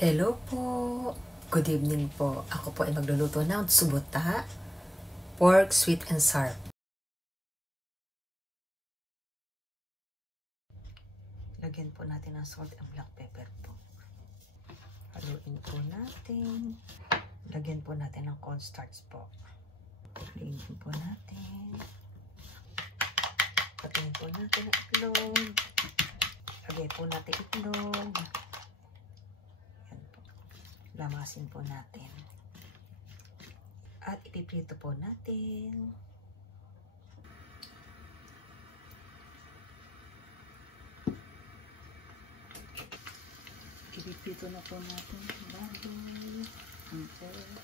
Hello po! Good evening po. Ako po ay magluluto ng tsubuta, pork, sweet and sour. Lagyan po natin ng salt and black pepper po. Haluin po natin. Lagyan po natin ng cornstarch po. Haluin po natin. Patayin po natin ang itlog. Lagay po natin itlog. Lamasin po natin. At ipiprito po natin. Ipiprito na po natin bago ang pork.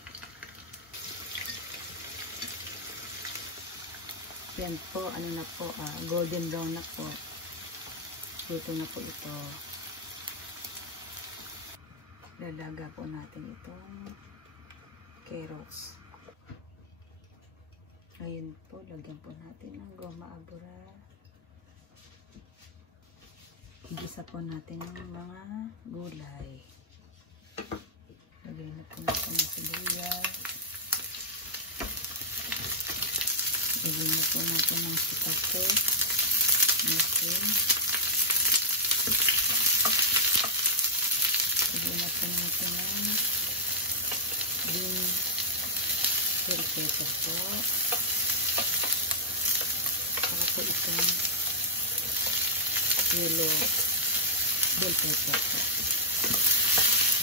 Yan po, ano na po, golden brown na po. Luto na po ito. Lalaga po natin itong carrots. Ayun po, lagyan po natin ng goma abura. Igisa po natin ng mga gulay. Lagyan na po natin ng sibuyas. Lagyan na po natin ng sitakus. Okay. Lagyan na po natin ng green bell pepper po. Saka po itong yellow bell pepper po.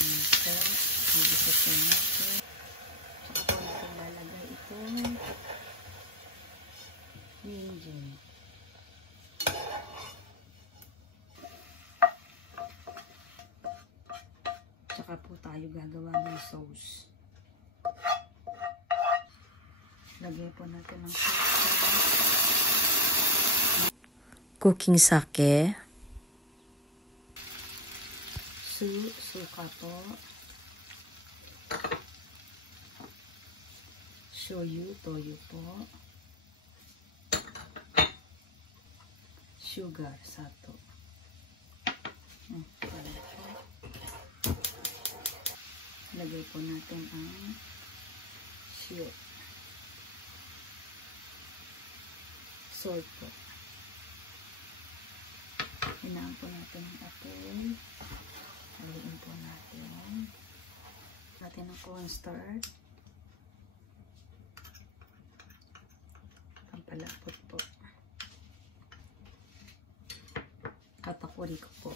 Ito, nagisa po natin. Saka po natin lalagay itong ginger. Saka po tayo gagawa ng sauce. Lagay po natin ng cooking sake, suka po, shoyu, toyo po, sugar, sato. Lagay po natin ang shio. Salt po. Hinaan po natin ang apoy. Haluin po natin. Natin ang cornstarch. Pampalapot po. Papakuri ko po.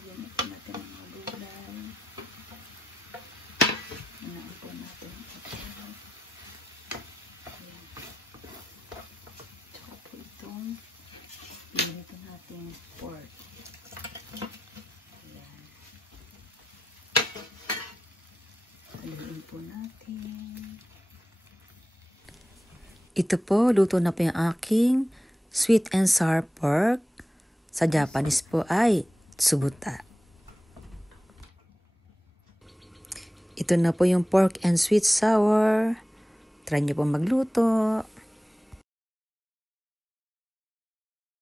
Lagyan po natin ang mga gulay. Hinaan po natin ang apoy. Ayan. Tsaka po itong pinito natin pork. Ayan. Haluin po natin. Ito po, luto na po yung aking sweet and sour pork. Sa Japanese po ay tsubuta. Ito na po yung pork and sweet sour. Try nyo po magluto.